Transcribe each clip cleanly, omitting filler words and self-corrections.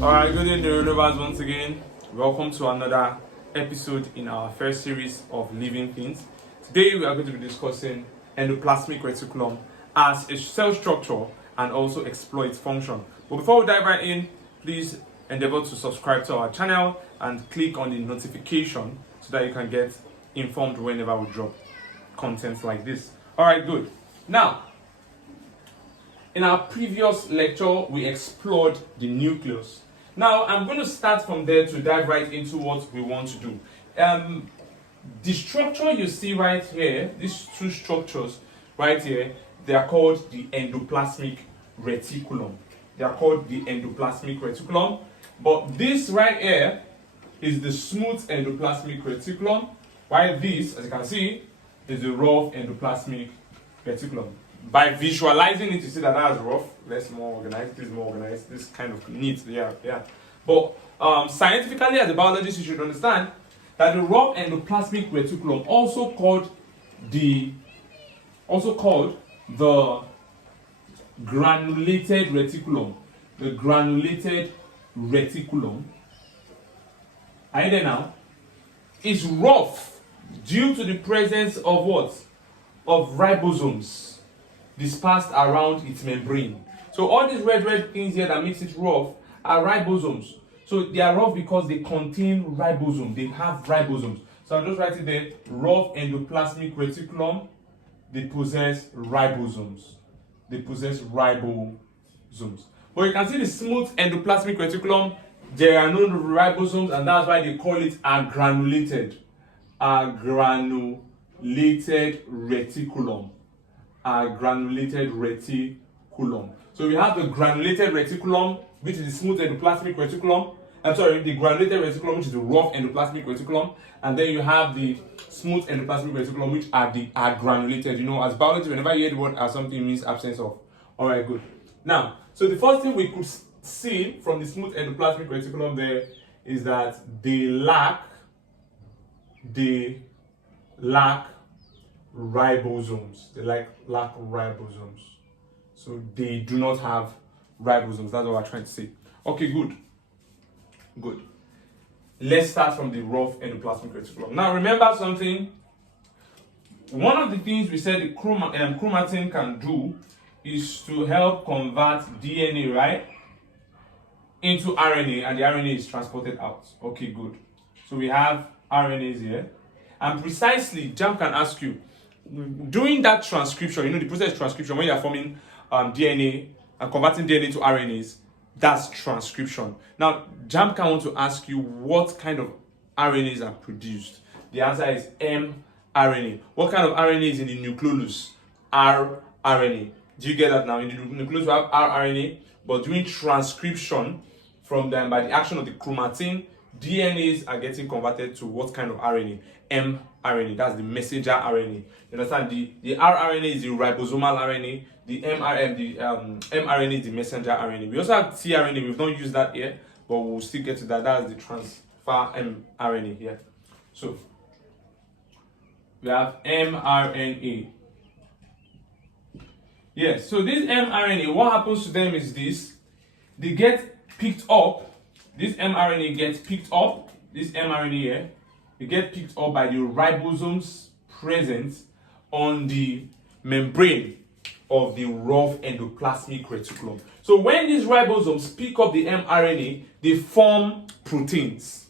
Alright, good evening, Universe, once again. Welcome to another episode in our first series of Living Things. Today we are going to be discussing endoplasmic reticulum as a cell structure and also explore its function. But before we dive right in, please endeavor to subscribe to our channel and click on the notification so that you can get informed whenever we drop content like this. Alright, good. Now, in our previous lecture, we explored the nucleus. Now, I'm going to start from there to dive right into what we want to do. The structure you see right here, these two structures right here, they are called the endoplasmic reticulum. They are called the endoplasmic reticulum. But this right here is the smooth endoplasmic reticulum, while this, as you can see, is the rough endoplasmic reticulum. By visualizing it, you see that that's rough, less more organized, this is more organized, this is kind of neat, yeah. But scientifically, as a biologist, you should understand that the rough endoplasmic reticulum, also called the granulated reticulum, are you there now? Is rough due to the presence of what? Of ribosomes dispersed around its membrane. So all these red things here that makes it rough are ribosomes. So they are rough because they contain ribosomes. They have ribosomes. So I'm just writing there, rough endoplasmic reticulum, they possess ribosomes. But you can see the smooth endoplasmic reticulum, there are no ribosomes, and that's why they call it agranulated reticulum. So we have the granulated reticulum, which is the smooth endoplasmic reticulum. The granulated reticulum, which is the rough endoplasmic reticulum, and then you have the smooth endoplasmic reticulum, which are the agranulated. You know, as biology, whenever you hear the word as something, it means absence of. All right, good. Now, so the first thing we could see from the smooth endoplasmic reticulum there is that they lack ribosomes. They lack ribosomes. So they do not have ribosomes. That's what we're trying to say. Okay, good. Let's start from the rough endoplasmic reticulum. Now remember something. One of the things we said the chromatin can do is to help convert DNA, right, into RNA, and the RNA is transported out. Okay, good. So we have RNAs here. And precisely, JAMB can ask you, during that transcription, you know, the process of transcription, when you are forming DNA and converting DNA to RNAs, that's transcription. Now, JAMB can want to ask you what kind of RNAs are produced. The answer is mRNA. What kind of RNA is in the nucleolus? rRNA. Do you get that now? In the nucleolus, we have rRNA, but during transcription, from them by the action of the chromatin, DNAs are getting converted to what kind of RNA? mRNA. That's the messenger RNA. You understand? The rRNA is the ribosomal RNA. The mRNA is the messenger RNA. We also have tRNA. We've not used that here, but we'll still get to that. That's the transfer mRNA here. So we have mRNA. Yes. So this mRNA, what happens to them is this: they get picked up. This mRNA gets picked up. This mRNA here, they get picked up by the ribosomes present on the membrane of the rough endoplasmic reticulum. So when these ribosomes pick up the mRNA, they form proteins.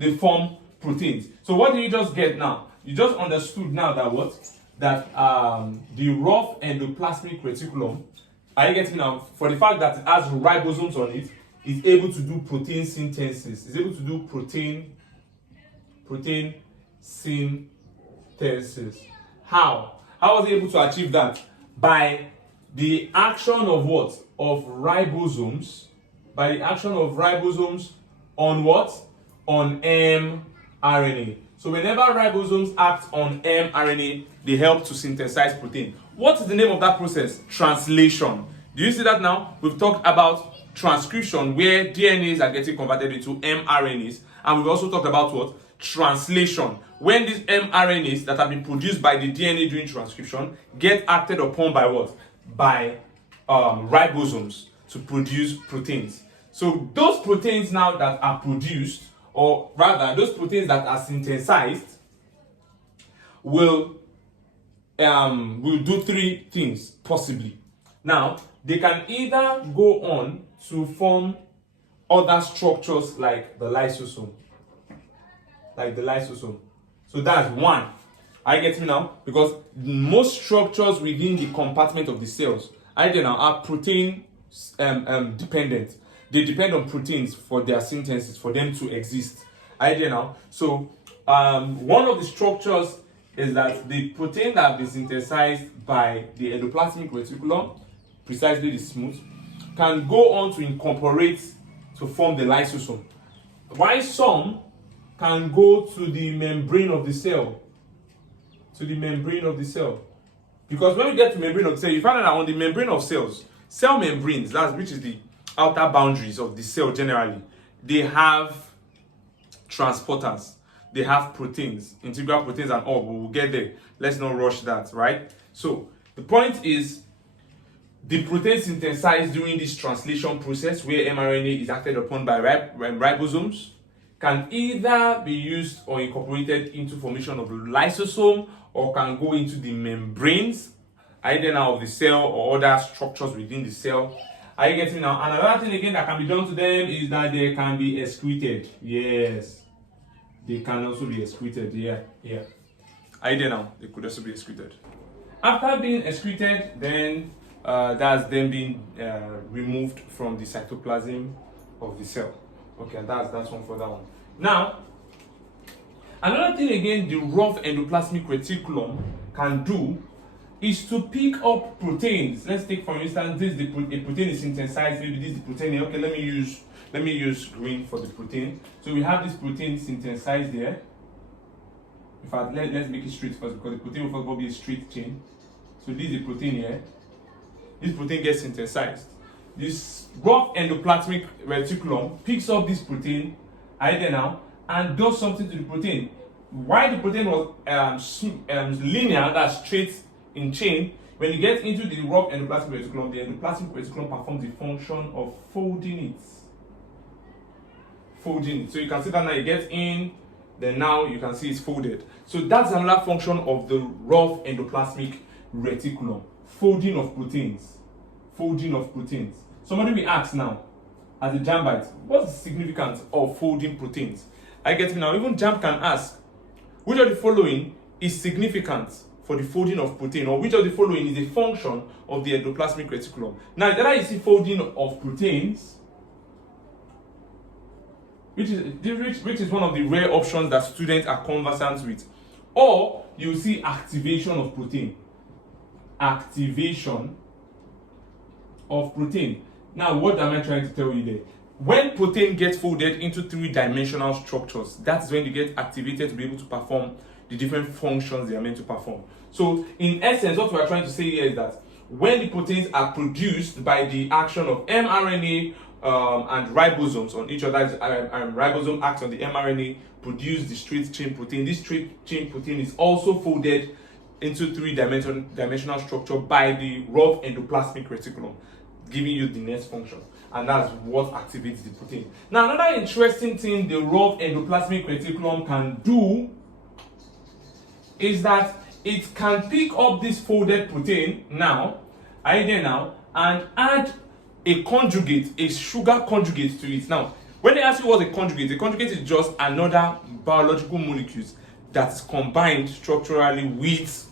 So what do you just get now? You just understood now that what? That the rough endoplasmic reticulum, are you getting now? For the fact that it has ribosomes on it, is able to do protein synthesis. Is able to do protein synthesis. How? How was he able to achieve that? By the action of what? Of ribosomes. By the action of ribosomes on what? On mRNA. So whenever ribosomes act on mRNA, they help to synthesize protein. What is the name of that process? Translation. Do you see that now? We've talked about transcription, where DNAs are getting converted into mRNAs, and we've also talked about what? Translation, when these mRNAs that have been produced by the DNA during transcription get acted upon by what? By ribosomes to produce proteins. So those proteins now that are produced, or rather those proteins that are synthesized, will do three things possibly. Now, they can either go on to form other structures like the lysosome. So that's one. I get me now? Because most structures within the compartment of the cells are protein dependent. They depend on proteins for their synthesis, for them to exist. So one of the structures is that the protein that have been synthesized by the endoplasmic reticulum, precisely the smooth, can go on to incorporate to form the lysosome. While some can go to the membrane of the cell. Because when we get to membrane of the cell, you find out that on the membrane of cells, cell membranes, which is the outer boundaries of the cell generally, they have transporters. They have proteins, integral proteins and all, but we'll get there. Let's not rush that, right? So the point is, the protein synthesized during this translation process, where mRNA is acted upon by ribosomes, can either be used or incorporated into formation of the lysosome, or can go into the membranes, either now of the cell or other structures within the cell. Are you getting now? Another thing again that can be done to them is that they can be excreted. Yes. They can also be excreted, yeah. Either now, they could also be excreted. After being excreted, then that's then being removed from the cytoplasm of the cell. Okay, that's one for that one. Now, another thing again, the rough endoplasmic reticulum can do is to pick up proteins. Let's take, for instance, this a protein is synthesized. Maybe this is the protein here. Okay, let me use green for the protein. So we have this protein synthesized there. In fact, let's make it straight first, because the protein will first be a straight chain. So this is the protein here. This protein gets synthesized. This rough endoplasmic reticulum picks up this protein and does something to the protein. While the protein was linear, that's straight in chain, when you get into the rough endoplasmic reticulum, the endoplasmic reticulum performs the function of folding it. So you can see that now you get in, then now you can see it's folded. So that's another function of the rough endoplasmic reticulum. Folding of proteins. Somebody will ask now, as a JAMBite, what's the significance of folding proteins? I get it now. Even JAMB can ask, which of the following is significant for the folding of protein, or which of the following is a function of the endoplasmic reticulum? Now, there you see folding of proteins, which is one of the rare options that students are conversant with, or you see activation of protein. Now, what am I trying to tell you there? When protein gets folded into three-dimensional structures, that's when they get activated to be able to perform the different functions they are meant to perform. So, in essence, what we are trying to say here is that when the proteins are produced by the action of mRNA and ribosomes on each other, ribosome acts on the mRNA, produce the straight chain protein. This straight chain protein is also folded into three-dimensional structure by the rough endoplasmic reticulum, giving you the next function, and that's what activates the protein. Now, another interesting thing the rough endoplasmic reticulum can do is that it can pick up this folded protein and add a conjugate, a sugar conjugate to it. Now, when they ask you what a conjugate is just another biological molecule that is combined structurally with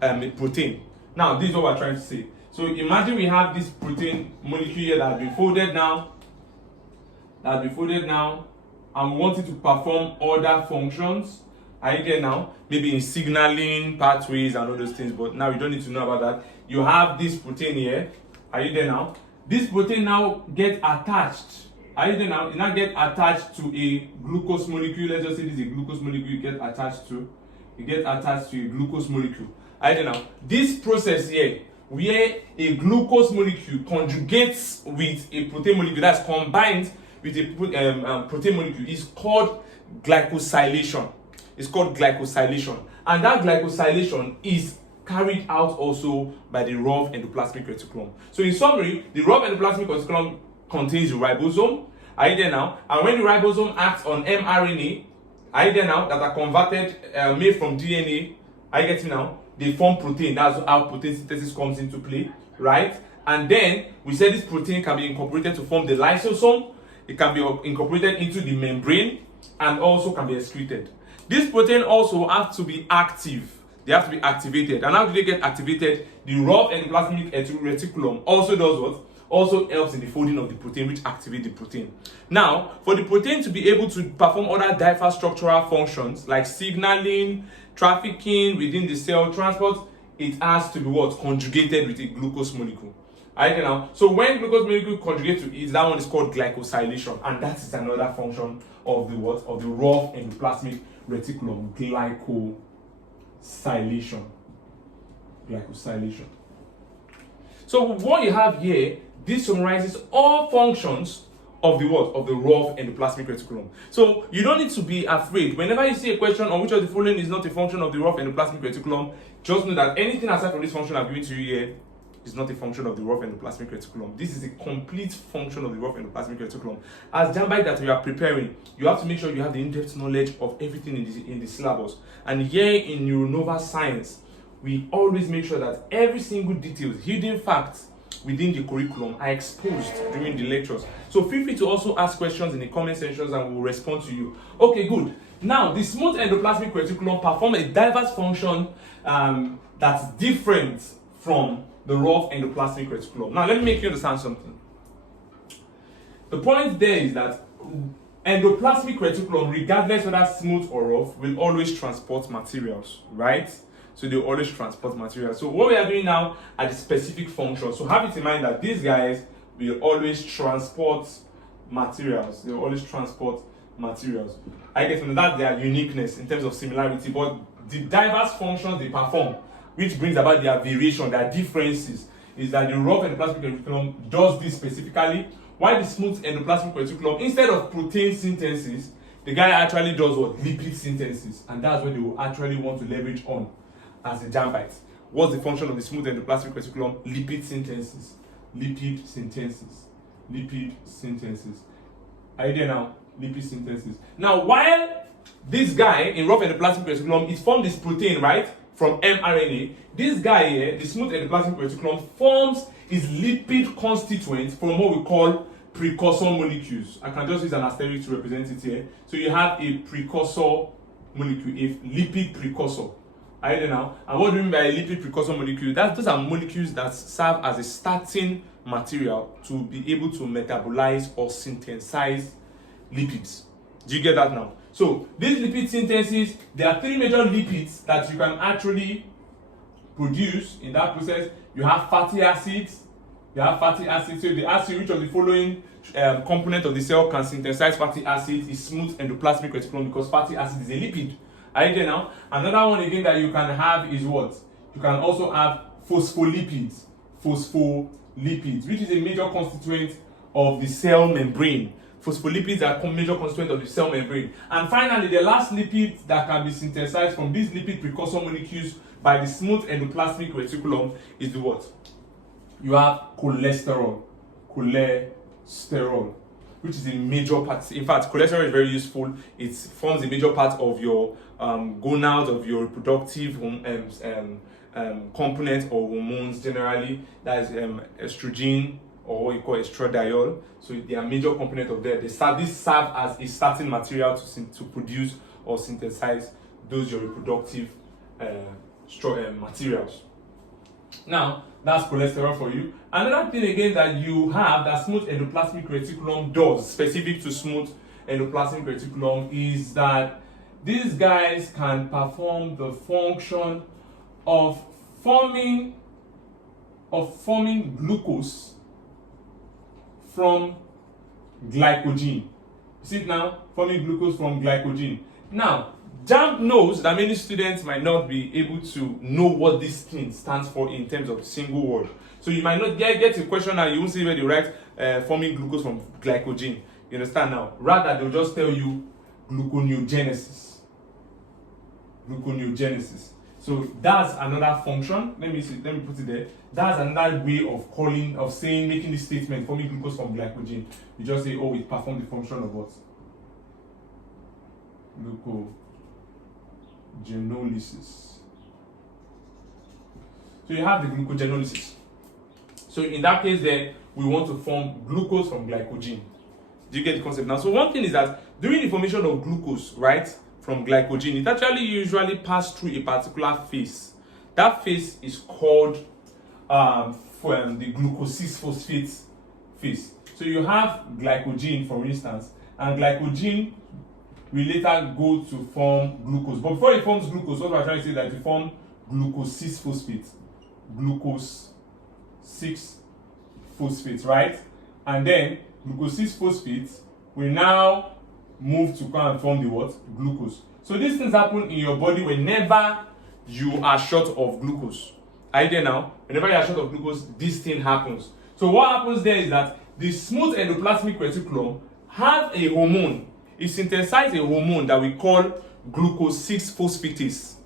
a protein. Now, this is what we're trying to say. So imagine we have this protein molecule here that has been folded now, and we want it to perform other functions. Are you getting now? Maybe in signaling pathways and all those things, but now you don't need to know about that. You have this protein here. Are you there now? This protein now gets attached. Are you there now? It now gets attached to a glucose molecule. Let's just say this is a glucose molecule you get attached to. You get attached to a glucose molecule. Are you there now? This process here, where a glucose molecule conjugates with a protein molecule that's combined with a protein molecule, is called glycosylation. It's called glycosylation. And that glycosylation is carried out also by the rough endoplasmic reticulum. So in summary, the rough endoplasmic reticulum contains the ribosome. Are you there now? And when the ribosome acts on mRNA, are you there now, that are converted, made from DNA, are you getting now? They form protein. That's how protein synthesis comes into play, right? And then we said this protein can be incorporated to form the lysosome. It can be incorporated into the membrane and also can be excreted. This protein also have to be active. They have to be activated. And how do they get activated? The rough endoplasmic reticulum also does what? Also helps in the folding of the protein, which activates the protein. Now, for the protein to be able to perform other diverse structural functions like signaling, trafficking within the cell, transport, it has to be what? Conjugated with a glucose molecule. Alright now, so when glucose molecule conjugate to it, that one is called glycosylation, and that is another function of the what? Of the rough endoplasmic reticulum, glycosylation. Glycosylation. So what you have here, this summarizes all functions of the what? Of the rough endoplasmic reticulum. So you don't need to be afraid. Whenever you see a question on which of the following is not a function of the rough endoplasmic reticulum, just know that anything aside from this function I've given to you here is not a function of the rough endoplasmic reticulum. This is a complete function of the rough endoplasmic reticulum. As JAMB that we are preparing, you have to make sure you have the in-depth knowledge of everything in the syllabus. And here in Neuronova Science, we always make sure that every single detail, hidden facts within the curriculum are exposed during the lectures. So feel free to also ask questions in the comment sections and we'll respond to you. Okay, good. Now, the smooth endoplasmic reticulum performs a diverse function that's different from the rough endoplasmic reticulum. Now, let me make you understand something. The point there is that endoplasmic reticulum, regardless whether smooth or rough, will always transport materials, right? So they always transport materials. So what we are doing now are the specific functions. So have it in mind that these guys will always transport materials. They will always transport materials. I get from that their uniqueness in terms of similarity, but the diverse functions they perform, which brings about their variation, their differences, is that the rough endoplasmic reticulum does this specifically, while the smooth endoplasmic reticulum, instead of protein synthesis, the guy actually does what? Lipid synthesis. And that's what they will actually want to leverage on as a JAMBite. What's the function of the smooth endoplasmic reticulum? Lipid synthesis. Lipid synthesis. Lipid synthesis. Are you there now? Lipid synthesis. Now, while this guy in rough endoplasmic reticulum, it formed this protein, right? From mRNA. This guy here, the smooth endoplasmic reticulum, forms its lipid constituent from what we call precursor molecules. I can just use an asterisk to represent it here. So you have a precursor molecule, a lipid precursor. Are you there now? And what do we mean by a lipid precursor molecule? Those are molecules that serve as a starting material to be able to metabolize or synthesize lipids. Do you get that now? So this lipid synthesis, there are three major lipids that you can actually produce in that process. You have fatty acids. You have fatty acids. So the acid, which of the following component of the cell can synthesize fatty acids, is smooth endoplasmic reticulum, because fatty acid is a lipid. Are you there now? Another one again that you can have is what? You can also have phospholipids. Phospholipids, which is a major constituent of the cell membrane. Phospholipids are a major constituent of the cell membrane. And finally, the last lipid that can be synthesized from these lipid precursor molecules by the smooth endoplasmic reticulum is the what? You have cholesterol. Cholesterol, which is a major part. In fact, cholesterol is very useful. It forms a major part of your gonads, of your reproductive components or hormones generally. That is estrogen, or what you call estradiol. So they are major component of that. This serve as a starting material to produce or synthesize those your reproductive materials. Now, that's cholesterol for you. Another thing again that you have that smooth endoplasmic reticulum does, specific to smooth endoplasmic reticulum, is that these guys can perform the function of forming glucose from glycogen. You see it now? Forming glucose from glycogen. Now, JAMB knows that many students might not be able to know what this thing stands for in terms of single word. So you might not get a question and you won't see where they write forming glucose from glycogen. You understand now? Rather, they'll just tell you gluconeogenesis. Gluconeogenesis. So that's another function. Let me put it there. That's another way of saying, making this statement, forming glucose from glycogen. You just say, oh, it performed the function of what? Glucogenolysis. So you have the glucogenolysis. So in that case there, we want to form glucose from glycogen. Do you get the concept now? So one thing is that during the formation of glucose, right, from glycogen, it actually usually passes through a particular phase. That phase is called the glucose phosphate phase. So you have glycogen, for instance, and glycogen will later go to form glucose. But before it forms glucose, what we're trying to say is that it forms glucose 6-phosphate. Glucose 6-phosphate, right? And then glucose 6-phosphate will now move to come and form the what? Glucose. So these things happen in your body whenever you are short of glucose. Are you there now? Whenever you are short of glucose, this thing happens. So what happens there is that the smooth endoplasmic reticulum has a hormone. It synthesizes a hormone that we call glucose 6-phosphatase.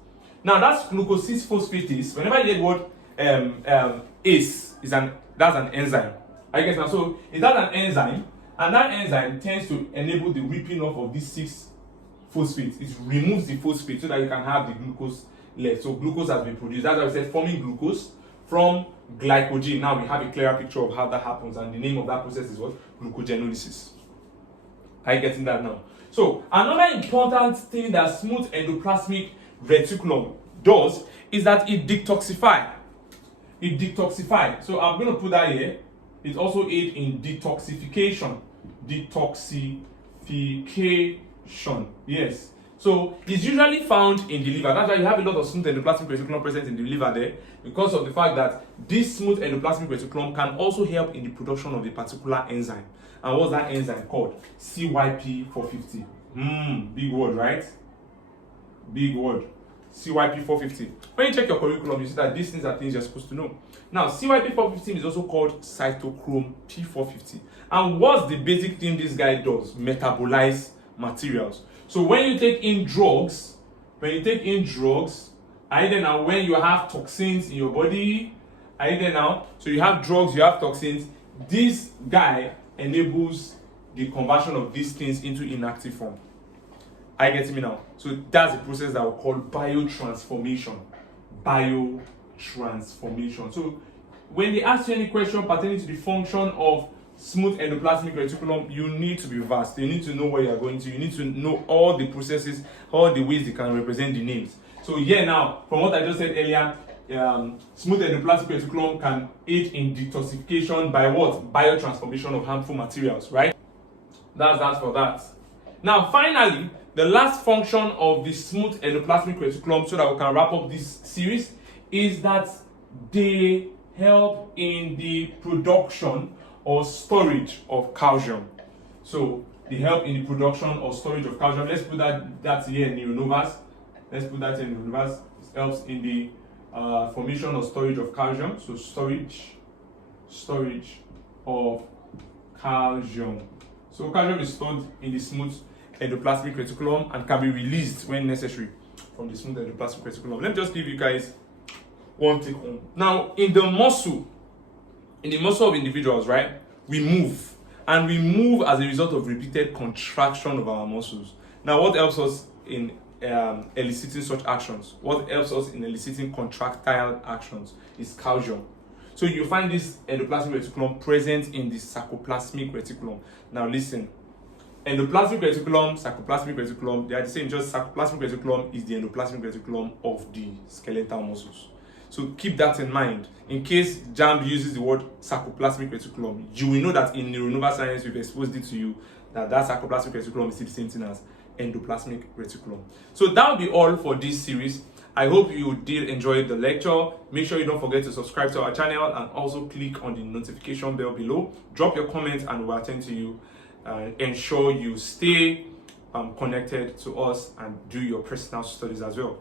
Now that's glucose 6-phosphatase. Whenever you hear the word ACE, that's an enzyme. I guess now. So it has an enzyme, and that enzyme tends to enable the ripping off of these 6-phosphate. It removes the phosphate so that you can have the glucose left. So glucose has been produced. That's why we said forming glucose from glycogen. Now we have a clearer picture of how that happens, and the name of that process is what? Glucogenolysis. Are you getting that now? So another important thing that smooth endoplasmic reticulum does is that it detoxifies. It detoxifies. So I'm going to put that here. It also aids in detoxification. Detoxification. Yes. So it's usually found in the liver. That's why you have a lot of smooth endoplasmic reticulum present in the liver there, because of the fact that this smooth endoplasmic reticulum can also help in the production of a particular enzyme. And what's that enzyme called? CYP450. Big word, right? Big word. CYP450. When you check your curriculum, you see that these things are things you're supposed to know. Now, CYP450 is also called cytochrome P450. And what's the basic thing this guy does? Metabolize materials. So when you take in drugs, either now when you have toxins in your body, either now, so you have drugs, you have toxins, this guy enables the conversion of these things into inactive form. Are you getting me now? So that's the process that we call biotransformation. Biotransformation. So when they ask you any question pertaining to the function of smooth endoplasmic reticulum, you need to be vast. You need to know where you are going to. You need to know all the processes, all the ways they can represent the names. So here now, from what I just said earlier, smooth endoplasmic reticulum can aid in detoxification by what? Biotransformation of harmful materials, right? That's that for that. Now, finally, the last function of the smooth endoplasmic reticulum, so that we can wrap up this series, is that they help in the production or storage of calcium. So they help in the production or storage of calcium. Let's put that here in neuronovas. Let's put that in neuronovas. It helps in the formation or storage of calcium. So storage of calcium. So calcium is stored in the smooth endoplasmic reticulum and can be released when necessary from the smooth endoplasmic reticulum. Let me just give you guys one take home. Now, in the muscle of individuals, right, we move. And we move as a result of repeated contraction of our muscles. Now, what helps us in eliciting such actions? What helps us in eliciting contractile actions is calcium. So you find this endoplasmic reticulum present in the sarcoplasmic reticulum. Now listen, endoplasmic reticulum, sarcoplasmic reticulum, they are the same, just sarcoplasmic reticulum is the endoplasmic reticulum of the skeletal muscles. So keep that in mind. In case JAMB uses the word sarcoplasmic reticulum, you will know that in neuronova science we've exposed it to you that sarcoplasmic reticulum is the same thing as endoplasmic reticulum. So that will be all for this series. I hope you did enjoy the lecture. Make sure you don't forget to subscribe to our channel and also click on the notification bell below. Drop your comments and we'll attend to you. Ensure you stay connected to us and do your personal studies as well.